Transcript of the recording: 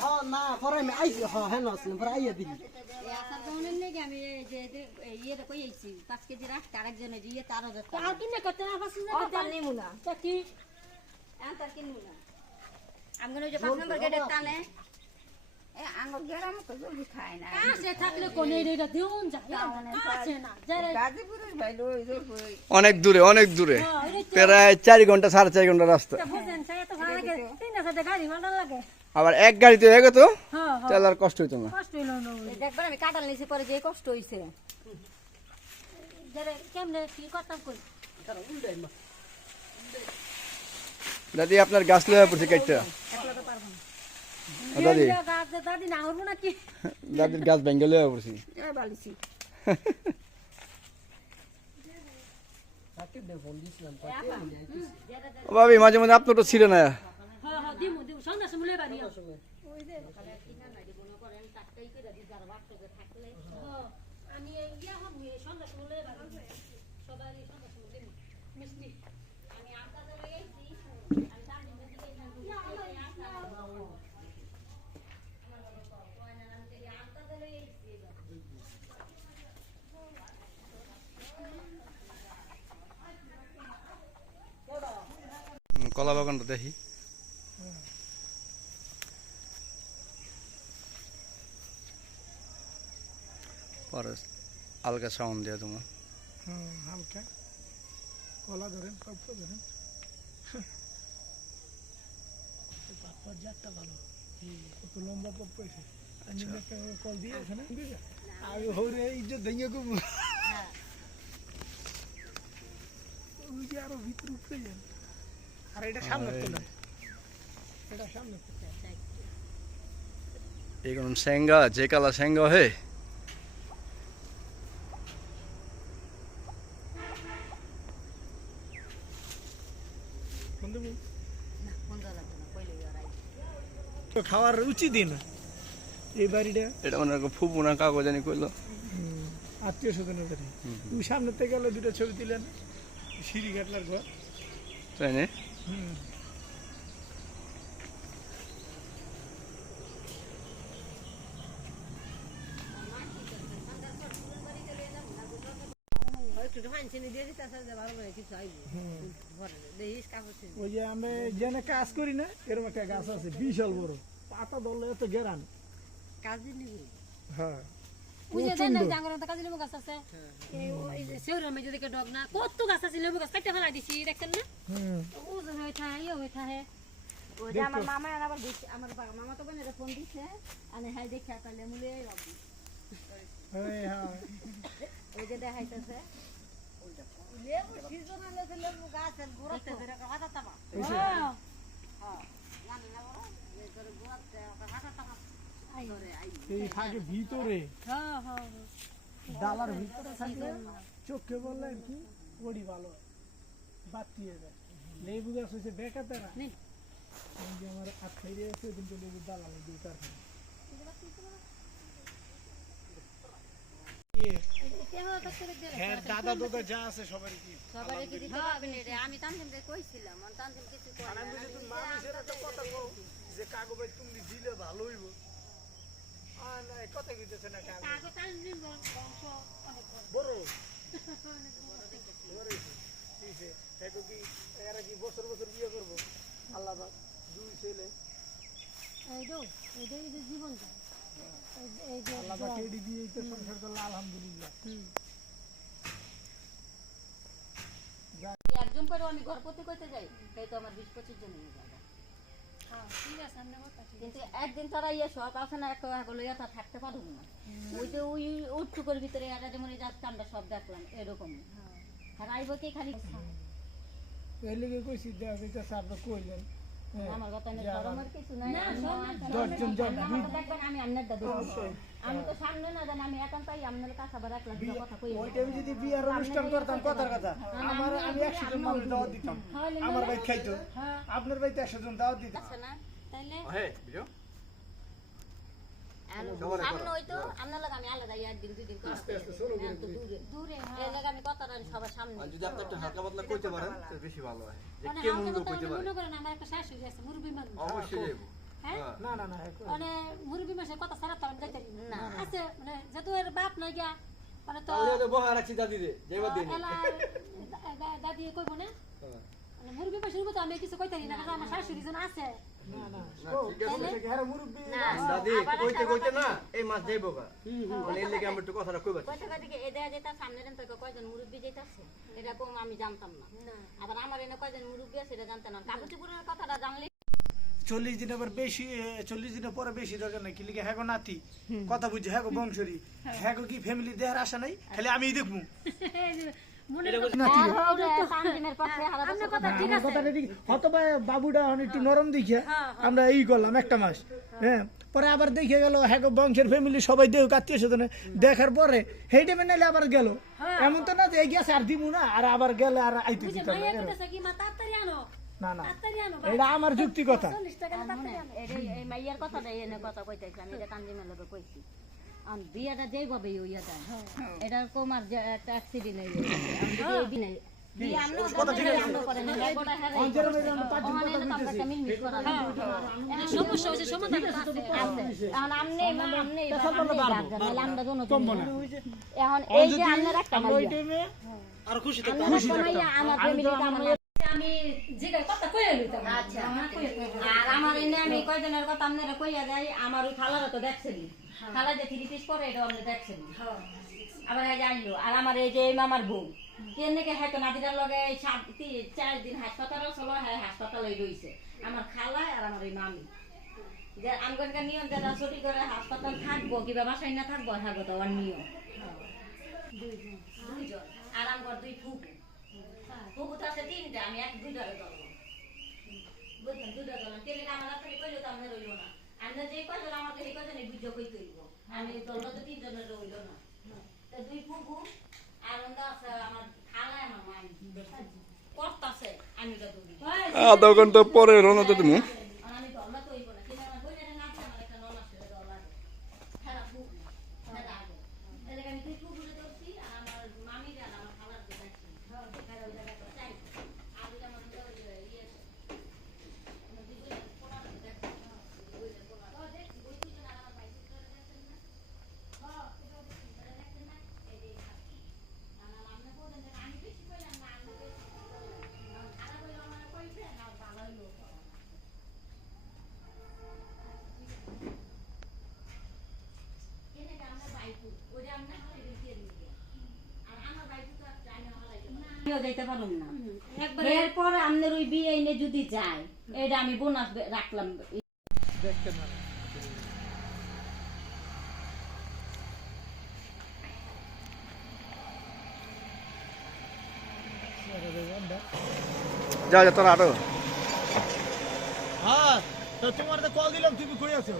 হ্যাঁ না পরে আমি আইছি হ্যাঁ আসলাম পরে আইয়া দিই আসার জন্য নাকি আমি যে ইয়েটা কই আইছি 5 কেজি রাখ আরেকজনের ইয়ে 4000 টাকা আর কিনে করতে না পারছিস না ও তার নেমু না তা কি তার কিনবো না আমি ওই যে 5 নম্বর গেটের টানে এ আঙ্গুর গেরাম তো জলদি খায় না কাছে থাকলে কোনে এটা দিউন যায় কাছে না যারা গাজীপুরের বাইরে ওই অনেক দূরে প্রায় 4 ঘন্টা 4.5 ঘন্টা রাস্তা বুঝেন সে তো ভালো লাগে 3 গাড়ি ভাড়া লাগে আবার এক গাড়িতে হয়ে গেতো হ্যাঁ তাহলে আর কষ্ট হইতো না কষ্ট হইল না দেখবার আমি কাটাল নিছি পরে যে কষ্ট হইছে যারা কেমনে কি করতাম কই দাদি আপনার গাছ লয়ে পড়ছে কাটটা দাদি দাদি না হবো নাকি দাদির গাছ ভেঙে লয়ে পড়ছি এ বালিছি ও ভাবি মাঝে মাঝে আপনার তো ছিল না হ্যাঁ হ্যাঁ দিমু সন্ধ্যা সময় লই বাড়ি ওই যে আমি ইয়া হম সন্ধ্যা সময় লই বাড়ি সবাই সন্ধ্যা সময় দিমু মিষ্টি আমি আটা লই আইছি আমি সামনে দিকে কলা বাগানটা দেখি পরে হালকা সাউন্ড দেওয়া তোমার হালকা কলা ধরেন পাপড় ধরেন পাপড় জাতটা ভালো কত লম্বা পাপড় আছে আমি কল দিয়ে এখানে আমি হরে ইজ্জত ভেঙে গো ওই যে আরো ভিতরে উঠে যান আর এটা সামনে তোলা এটা সামনে এরকম সেঙ্গা যে কালা সেঙ্গা হে খাওয়ার উচিত না এই বাড়িটা এটা মানে ফুপু না কাগজ জানি কইলো আত্মীয় স্বজনের বাড়ি তুই সামনে থেকে গেলে দুটো ছবি দিলেন সিঁড়ি কাটলার ঘর তাই না ওই যে আমরা যেখানে কাজ করি না এরকম একটা গাছ আছে বিশাল বড় পাতা ধরলে এত গেরান কাজী নিবি হ্যাঁ বুঝে দেন না জাঙ্গরত কাজে লেবু গাছ আছে এই যে সেউরা মে যদি ডগ না কত গাছ আছে লেবু গাছ কাটতে ফেলা দিছি দেখছেন না ও যে হই থাকে ইয়ে হই থাকে ওই যে আমার মামা আবার দিছে আমার মামা তো বনে ফোন দিছে আনে হাই দেখা তাহলে মুলে যাবি হ্যাঁ ওই যে দেখাইতেছে লেবু সিজন আলে লেবু গাছের গোড়াতে ধরে কথা তাবা হ্যাঁ জানেন না বড় এই করে গোড়াতে কথা তাবা এই থাকে ভিতরে হ্যাঁ হ্যাঁ ডালার ভিতরে থাকলে চোখে বললে আর কি বড়ি ভালো বাতিয়ে যায় লেবু গাছ হচ্ছে বেকাতেরা আমার আত্মাই আছে কিন্তু লেবু ডালা দিয়ে কারখানা দাদা দাদা যা আছে সবারই কি সবারই কি দিতে পারবেন রে আমি তানজিমকে কইছিলাম তানজিম কিছু কই আর আমি যদি মানুষের একটা কথা কও যে কাগো ভাই তুমি দিলে ভালো হইব আর না কথা কইতেছ না কাগো আগে তানজিম বংশ অনেক বড় বড় কিসে দেখো কি এরা কি বছর বছর বিয়ে করব আল্লাহ পাক দুই ছেলে এই যে জীবন যায় এই যে আল্লাহ পাক এডি দিয়ে তো সংসার করলে আলহামদুলিল্লাহ একজন করে আমি ঘর করতে করতে যাই তাই তো আমার 20-25 জন নিয়ে যাবে হ্যাঁ ঠিক আছে আমরা কথা কিন্তু একদিন তারা ইয়ে সব আছে না একটা হলো এটা থাকতে পারবো না ওই যে ওই উটটুকের ভিতরে এটা যেমন এই যাচ্ছে আমরা সব দেখলাম এরকম আর আইব কি খালি এই লিগে কইছি যে এটা সাবটা কইলেন আমার কথা নেই গরমের কিছু নাই দশজন জন দেখবেন আমি আমনেরটা দেব আমি তো সামনে না জানি আমি এখন তাই আমনের কাছে আবার একলা দুটো কথা কই ওইটা আমি যদি বিয়ার অনুষ্ঠান করতাম কথার কথা আমার আমি 100 জন মানুষ দাওয়াত দিতাম আমার ভাই খাইতো আপনার ভাই তো 100 জন দাওয়াত দিতাম আছে না তাইলে হে ভিডিও সামনে হইতো আপনার লাগে আমি আলাদা একদিন দুই দিন আস্তে আস্তে শুরু করে তো দূরে দূরে এই জায়গা আমি কথা রানি সবার সামনে আর যদি আপনি একটা হালকা পাতলা কইতে পারেন তো বেশি ভালো হয় যে মানে কেমন হালকা লোক কইতে কথা পারে মনে করেন আমার একটা শাশুড়ি আছে মুরব্বী মানুষ অবশ্যই যাইব হ্যাঁ না না না এখন মানে মুরব্বী মানুষের কথা ছাড়া তো আমি যাইতে পারি না আছে মানে যেহেতু এর বাপ নাই গিয়া মানে তো তাহলে তো বহা রাখছি দাদি রে যাইবা দিন দাদি কইব না মানে মুরব্বী মানুষের মতো আমি কিছু কইতে পারি না কারণ আমার শাশুড়ি জন আছে না না হ্যাঁ মুরব্বি দাদি কইতে কইতে না এই মাছ যাইবো গা মানে এর লাগি আমরা একটু কথাটা কইবা কয়টা কাছে এ দেয়া যেটা সামনে দেন তো কয়জন মুরব্বি যাইতাছে এরকম আমি জানতাম না আবার আমার এনে কয়জন মুরব্বি আছে এটা জানতাম না কাকুতিপুরের কথাটা জানলে 40 দিন আবার বেশি 40 দিনের পরে বেশি দরকার নাই কি লিখে হ্যাঁ গো নাতি কথা বুঝছে হ্যাঁ গো বংশরী হ্যাঁ গো কি ফ্যামিলি দেখার আশা নাই খালি আমিই দেখবো মনে নাতি সামদিনের পাশে হারা আপনার কথা ঠিক আছে কথাটা ঠিক হয়তো বা বাবুটা এখন একটু নরম দেখে আমরা এই করলাম একটা মাস হ্যাঁ পরে আবার দেখে গেল হ্যাঁ গো বংশের ফ্যামিলি সবাই দেহ আত্মীয় স্বজনে দেখার পরে সেই টাইমে নাইলে আবার গেল এমন তো না যে গেছে আর দিমু না আর আবার গেলে আর আইতে বুঝে দিতে ভাইয়া কইতাছে কি মা তাড়াতাড়ি আনো না না তাড়াতাড়ি আনো এটা আমার যুক্তি কথা 40 টাকা তাড়াতাড়ি আনো এই মাইয়ার কথাটা এনে কথা কইতাছি আমি এটা কান্দিমের লগে কইছি আর বিয়াটা যেইভাবে হইয়াটা এটা কোমার যে একটা অ্যাক্সিডেন্ট হয়ে গেছে আমি যদি এই দিনে বিয়া আমরা করেন না গোটা হারে অঞ্চলের মধ্যে আমরা 5 জন ওখানে কথা তো আমরা মিল মিস করা এটা সমস্যা হইছে সমাধান আছে এখন আমনে আমরা দোনো এখন এই যে আপনার একটা আমরা ওই টাইমে আর খুশি থাকতাম আমার ফ্যামিলিতে আমার আমি জিগার কথা কইয়া লইতাম আচ্ছা আর আমার এনে আমি কয়জনের কথা আপনারা কইয়া যাই আমার ওই খালারা তো দেখছেন খালা যে 3 পিস করে এটা আপনি দেখছেন আবার এই জানলো আর আমার এই যে মামার বউ কেন কে হয়তো নাদিরার লগে 4 দিন হাসপাতালে চলো হ্যাঁ হাসপাতালে রইছে আমার খালা আর আমার এই মামি যে আমগনকার নিয়ম যারা ছুটি করে হাসপাতাল থাকবো কিবা বাসায় না থাকবো হ্যাঁ তো আর নিয়ম দুইজন আর আমার দুই ফুপু ফুপু তো আছে 3টা আমি এক 2টারে ধরলাম বুঝলেন 2টা ধরলাম তেলে আমার রাস্তায় কইলো তো আমরা রইলো না আমরা যে কয়জন আমাকে এই কয়জনে বুঝো কই কইব আমি ধরলো তো 3 জনের রইলো না তো দুই ফুপু আর ওন্দা আছে আমার খালা আমার মাই করতাছে আমি তো দুই আধা ঘন্টা পরে রওনা দিতে মু আর আমি ধরলো তো হইব না কিন্তু আমার বইনের না আমার একটা নন আছে ধরলা খেলা ফুপু খেলা আগে এলে আমি দুই ফুপুরে ধরছি আর আমার মামি আর আমার খালার দেখছি খেলা ওই জায়গায় তো চাই আর ওইটা মনে করে ইয়ে আছে আমার দুইজন পোড়া দেখছি ওইটা পোড়া তো দেখছি ওই দুইজন আর আমার ভাই সিস্টার দেখছেন না হ্যাঁ এটা দেখছেন না এই যে আমার আমরা বলেন যে আমি বেশি কইলাম না আমি বেশি কইলাম খারাপ হইলো আমার কইছে না ভালো হইলো এরপর আপনার ওই বিয়ে এনে যদি যায় এটা আমি বোনাস রাখলাম দেখতে না যা যা তোরা আরো হ্যাঁ তো তোমার তো কল দিলাম তুমি কই আছো